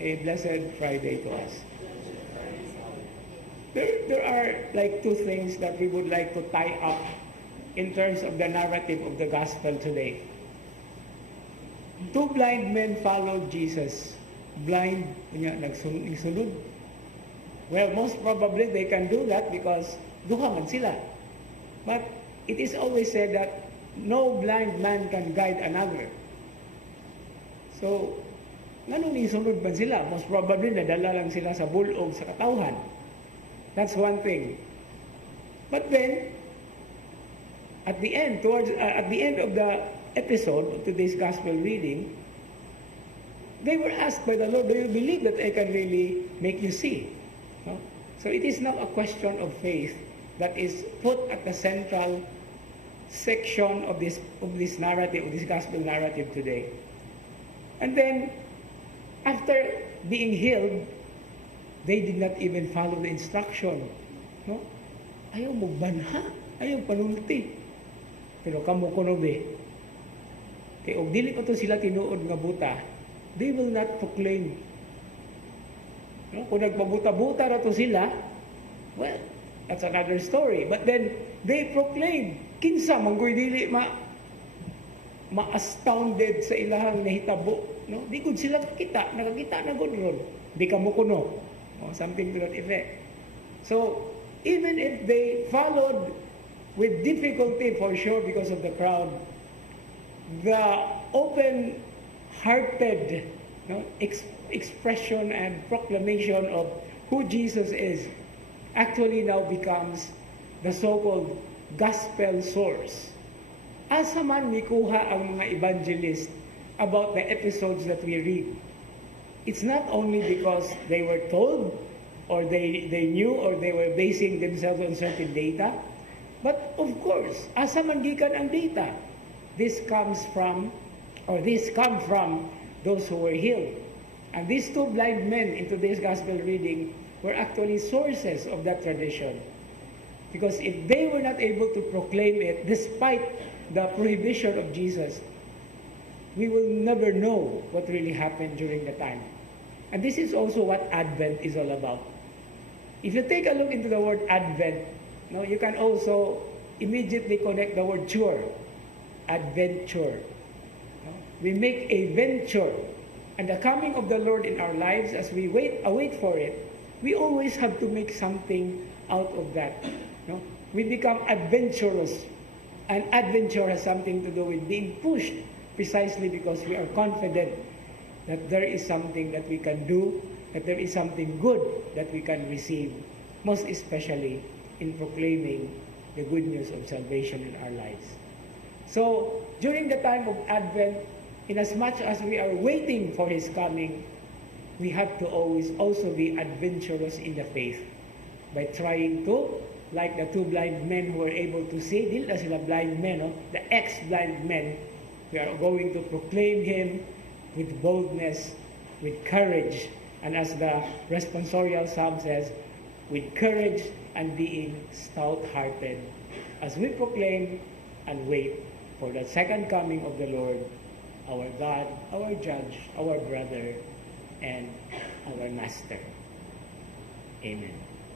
a blessed Friday to us. There are like two things that we would like to tie up in terms of the narrative of the gospel today. Two blind men followed Jesus. Blind, nagsunod. Well, most probably they can do that because duha man sila. But it is always said that no blind man can guide another. So, nganong nisunod man sila? Most probably nadala lang sila sa bulog sa katawhan. That's one thing. But then, at the end of the episode of today's gospel reading, they were asked by the Lord, do you believe that I can really make you see? No? So it is not a question of faith that is put at the central section of this narrative, of this gospel narrative today. And then, after being healed, they did not even follow the instruction. No? Ayaw mo banha, ayaw panunti. Pero kamo kuno be. Kay og dili pa to sila tinuod nga buta, they will not proclaim. No? Kung nagpabuta-buta na to sila, well, that's another story. But then, they proclaim. Kinsa, manggoy dili ma-astounded sa ilahang nahitabo. No? Di gud sila nakakita na gud ron. Di ka mo kuno. Something to that effect. So, even if they followed with difficulty for sure because of the crowd, the open-hearted expression and proclamation of who Jesus is actually now becomes the so-called gospel source. Asa man mikuha ang mga evangelist about the episodes that we read. It's not only because they were told or they knew or they were basing themselves on certain data, but of course, asa man gikan ang data? This come from those who were healed. And these two blind men in today's gospel reading were actually sources of that tradition. Because if they were not able to proclaim it despite the prohibition of Jesus, we will never know what really happened during the time. And this is also what Advent is all about. If you take a look into the word Advent, you can also immediately connect the word ture, adventure. We make a venture, and the coming of the Lord in our lives, as we await for it, we always have to make something out of that. We become adventurous, and adventure has something to do with being pushed precisely because we are confident that there is something that we can do, that there is something good that we can receive, most especially in proclaiming the good news of salvation in our lives. So, during the time of Advent, in as much as we are waiting for His coming, we have to always also be adventurous in the faith by trying to, like the two blind men who were able to see, dili na sila blind men, the ex-blind men, we are going to proclaim Him with boldness, with courage, and as the responsorial psalm says, with courage and being stout-hearted, as we proclaim and wait for the second coming of the Lord, our God, our Judge, our Brother, and our Master. Amen.